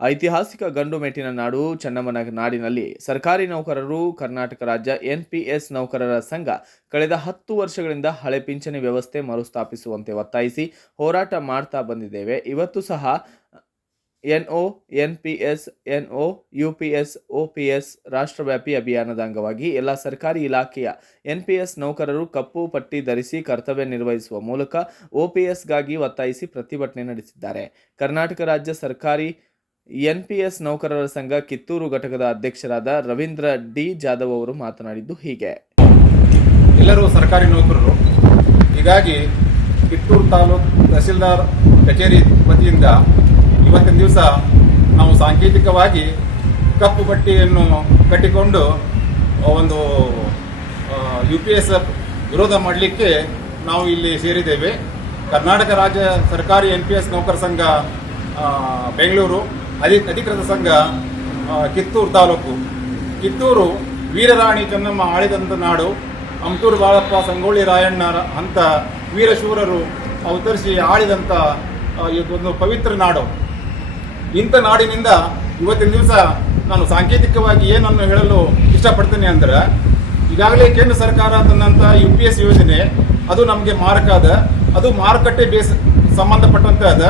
ಐತಿಹಾಸಿಕ ಗಂಡು ಮೆಟ್ಟಿನ ನಾಡು ಚೆನ್ನಮ್ಮನ ನಾಡಿನಲ್ಲಿ ಸರ್ಕಾರಿ ನೌಕರರು ಕರ್ನಾಟಕ ರಾಜ್ಯ ಎನ್ಪಿಎಸ್ ನೌಕರರ ಸಂಘ ಕಳೆದ 10 ವರ್ಷಗಳಿಂದ ಹಳೆ ಪಿಂಚಣಿ ವ್ಯವಸ್ಥೆ ಮರುಸ್ಥಾಪಿಸುವಂತೆ ಒತ್ತಾಯಿಸಿ ಹೋರಾಟ ಮಾಡ್ತಾ ಬಂದಿದ್ದೇವೆ. ಇವತ್ತು ಸಹ NO, NPS, NO, UPS, OPS ರಾಷ್ಟ್ರವ್ಯಾಪಿ ಅಭಿಯಾನದ ಅಂಗವಾಗಿ ಎಲ್ಲ ಸರ್ಕಾರಿ ಇಲಾಖೆಯ ಎನ್ಪಿಎಸ್ ನೌಕರರು ಕಪ್ಪು ಪಟ್ಟಿ ಧರಿಸಿ ಕರ್ತವ್ಯ ನಿರ್ವಹಿಸುವ ಮೂಲಕ ಒಪಿಎಸ್ಗಾಗಿ ಒತ್ತಾಯಿಸಿ ಪ್ರತಿಭಟನೆ ನಡೆಸಿದ್ದಾರೆ. ಕರ್ನಾಟಕ ರಾಜ್ಯ ಸರ್ಕಾರಿ ಎನ್ಪಿಎಸ್ ನೌಕರರ ಸಂಘ ಕಿತ್ತೂರು ಘಟಕದ ಅಧ್ಯಕ್ಷರಾದ ರವೀಂದ್ರ ಡಿ ಜಾಧವ್ ಅವರು ಮಾತನಾಡಿದ್ದು ಹೀಗೆ. ಎಲ್ಲರೂ ಸರ್ಕಾರಿ ನೌಕರರು, ಹೀಗಾಗಿ ಕಿತ್ತೂರು ತಾಲೂಕು ತಹಸೀಲ್ದಾರ್ ಕಚೇರಿ ವತಿಯಿಂದ ಇವತ್ತಿನ ದಿವಸ ನಾವು ಸಾಂಕೇತಿಕವಾಗಿ ಕಪ್ಪು ಪಟ್ಟಿಯನ್ನು ಕಟ್ಟಿಕೊಂಡು ಒಂದು UPS ವಿರೋಧ ಮಾಡಲಿಕ್ಕೆ ನಾವು ಇಲ್ಲಿ ಸೇರಿದ್ದೇವೆ. ಕರ್ನಾಟಕ ರಾಜ್ಯ ಸರ್ಕಾರಿ NPS ನೌಕರ ಸಂಘ ಬೆಂಗಳೂರು, ಅಧಿಕೃತ ಸಂಘ ಕಿತ್ತೂರು ತಾಲೂಕು. ಕಿತ್ತೂರು ವೀರರಾಣಿ ಚೆನ್ನಮ್ಮ ಆಳಿದಂಥ ನಾಡು. ಅಮಟೂರು ಬಾಳಪ್ಪ, ಸಂಗೊಳ್ಳಿ ರಾಯಣ್ಣ ಅಂತ ವೀರಶೂರರು ಅವತರಿಸಿ ಆಳಿದಂಥ ಒಂದು ಪವಿತ್ರ ನಾಡು. ಇಂಥ ನಾಡಿನಿಂದ ಇವತ್ತಿನ ದಿವಸ ನಾನು ಸಾಂಕೇತಿಕವಾಗಿ ಏನನ್ನು ಹೇಳಲು ಇಷ್ಟಪಡ್ತೇನೆ ಅಂದರೆ, ಈಗಾಗಲೇ ಕೇಂದ್ರ ಸರ್ಕಾರ ತಂದಂಥ UPS ಯೋಜನೆ ಅದು ನಮಗೆ ಮಾರಕ ಅದ, ಅದು ಮಾರುಕಟ್ಟೆ ಬೇಸ್ ಸಂಬಂಧಪಟ್ಟಂತೆ ಅದ.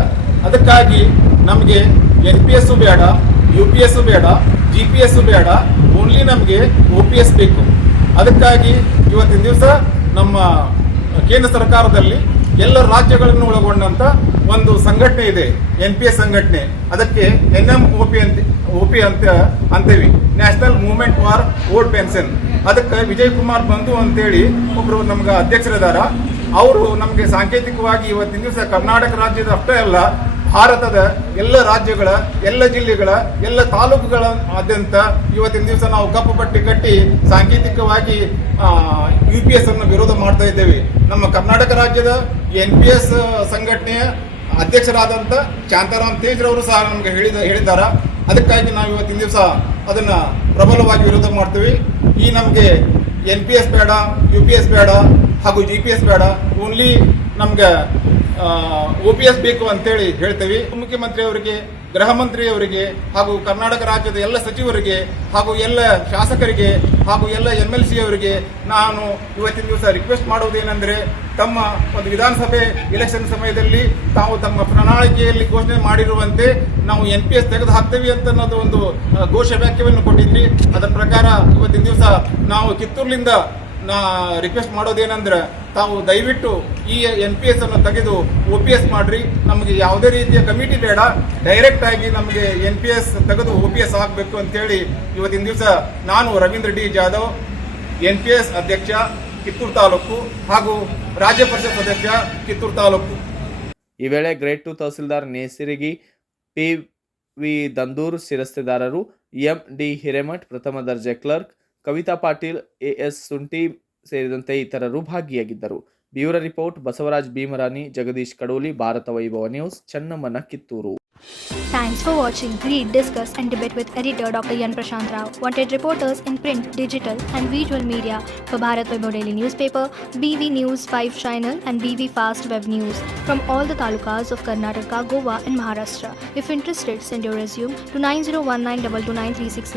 ಅದಕ್ಕಾಗಿ ನಮಗೆ NPS ಬೇಡ, UPS ಬೇಡ, GPS ಬೇಡ, ಓನ್ಲಿ ನಮಗೆ OPS ಬೇಕು. ಅದಕ್ಕಾಗಿ ಇವತ್ತಿನ ದಿವಸ ನಮ್ಮ ಕೇಂದ್ರ ಸರ್ಕಾರದಲ್ಲಿ ಎಲ್ಲ ರಾಜ್ಯಗಳನ್ನು ಒಳಗೊಂಡಂತ ಒಂದು ಸಂಘಟನೆ ಇದೆ, NPS ಸಂಘಟನೆ. ಅದಕ್ಕೆ NMOP ಅಂತೇವಿ, national movement for old pension. ಅದಕ್ಕೆ ವಿಜಯ್ ಕುಮಾರ್ ಬಂಧು ಅಂತೇಳಿ ಒಬ್ರು ನಮ್ಗೆ ಅಧ್ಯಕ್ಷರಿದಾರ. ಅವರು ನಮಗೆ ಸಾಂಕೇತಿಕವಾಗಿ ಇವತ್ತಿನ ದಿವಸ ಕರ್ನಾಟಕ ರಾಜ್ಯದ ಅಷ್ಟೇ ಅಲ್ಲ, ಭಾರತದ ಎಲ್ಲ ರಾಜ್ಯಗಳ, ಎಲ್ಲ ಜಿಲ್ಲೆಗಳ, ಎಲ್ಲ ತಾಲೂಕುಗಳ ಆದ್ಯಂತ ಇವತ್ತಿನ ದಿವಸ ನಾವು ಕಪ್ಪು ಪಟ್ಟಿ ಕಟ್ಟಿ ಸಾಂಕೇತಿಕವಾಗಿ UPS ಅನ್ನು ವಿರೋಧ ಮಾಡ್ತಾ ಇದ್ದೇವೆ. ನಮ್ಮ ಕರ್ನಾಟಕ ರಾಜ್ಯದ NPS ಸಂಘಟನೆಯ ಅಧ್ಯಕ್ಷರಾದಂಥ ಶಾಂತಾರಾಮ್ ತೇಜ್ರವರು ಸಹ ನಮಗೆ ಹೇಳಿದ್ದಾರೆ. ಅದಕ್ಕಾಗಿ ನಾವು ಇವತ್ತಿನ ದಿವಸ ಅದನ್ನ ಪ್ರಬಲವಾಗಿ ವಿರೋಧ ಮಾಡ್ತೀವಿ. ಈ ನಮಗೆ NPS ಬೇಡ, UPS ಬೇಡ ಹಾಗೂ GPS ಬೇಡ, ಓನ್ಲಿ ನಮ್ಗೆ OPS ಬೇಕು ಅಂತೇಳಿ ಹೇಳ್ತೇವೆ. ಮುಖ್ಯಮಂತ್ರಿಯವರಿಗೆ, ಗೃಹ ಮಂತ್ರಿಯವರಿಗೆ ಹಾಗೂ ಕರ್ನಾಟಕ ರಾಜ್ಯದ ಎಲ್ಲ ಸಚಿವರಿಗೆ ಹಾಗೂ ಎಲ್ಲ ಶಾಸಕರಿಗೆ ಹಾಗೂ ಎಲ್ಲ MLC ಅವರಿಗೆ ನಾನು ಇವತ್ತಿನ ದಿವಸ ರಿಕ್ವೆಸ್ಟ್ ಮಾಡುವುದೇನೆಂದರೆ, ತಮ್ಮ ಒಂದು ವಿಧಾನಸಭೆ ಎಲೆಕ್ಷನ್ ಸಮಯದಲ್ಲಿ ತಾವು ತಮ್ಮ ಪ್ರಣಾಳಿಕೆಯಲ್ಲಿ ಘೋಷಣೆ ಮಾಡಿರುವಂತೆ ನಾವು NPS ತೆಗೆದು ಹಾಕ್ತೇವೆ ಅಂತ ಅನ್ನೋದು ಒಂದು ಘೋಷ ವಾಕ್ಯವನ್ನು ಕೊಟ್ಟಿದ್ರಿ. ಅದರ ಪ್ರಕಾರ ಇವತ್ತಿನ ದಿವಸ ನಾವು ಕಿತ್ತೂರಿನಿಂದ ರಿಕ್ವೆಸ್ಟ್ ಮಾಡೋದೇನೆಂದ್ರೆ, ತಾವು ದಯವಿಟ್ಟು ಈ NPS ಅನ್ನು ತೆಗೆದು OPS ಮಾಡ್ರಿ. ನಮಗೆ ಯಾವುದೇ ರೀತಿಯ ಕಮಿಟಿ ಬೇಡ, ಡೈರೆಕ್ಟ್ ಆಗಿ ನಮಗೆ NPS ತೆಗೆದು OPS ಆಗಬೇಕು ಅಂತೇಳಿ ಇವತ್ತಿನ ದಿವಸ ನಾನು ರವೀಂದ್ರ ಡಿ ಜಾಧವ್, NPS ಅಧ್ಯಕ್ಷ ಕಿತ್ತೂರು ತಾಲೂಕು ಹಾಗೂ ರಾಜ್ಯ ಪರಿಷತ್ ಸದಸ್ಯ ಕಿತ್ತೂರು ತಾಲೂಕು. ಈ ವೇಳೆ ಗ್ರೇಡ್ 2 ತಹಸೀಲ್ದಾರ್ ನೇಸಿರಿಗಿ, PV ದಂದೂರ್ ಶಿರಸ್ತೆದಾರರು, MD ಹಿರೇಮಠ್ ಪ್ರಥಮ ದರ್ಜೆ ಕ್ಲರ್ಕ್, ಕವಿತಾ ಪಾಟೀಲ್, AS ಸುಂಟಿ ಸೇರಿದಂತೆ ಇತರರು ಭಾಗಿಯಾಗಿದ್ದರು. Bureau report Basavaraj Bhimarani, Jagadish Kadoli, Bharat Vaibhav news, ಚೆನ್ನಮ್ಮನ Kittur. Thanks for watching. Read, discuss and debate with editor Dr. Yan Prashant Rao. Wanted reporters in print, digital and visual media for Bharat Vaibhav Daily Newspaper, BV News 5 Channel and BV Fast Web News from all the talukas of Karnataka, Goa and Maharashtra. If interested, send your resume to 9019229369.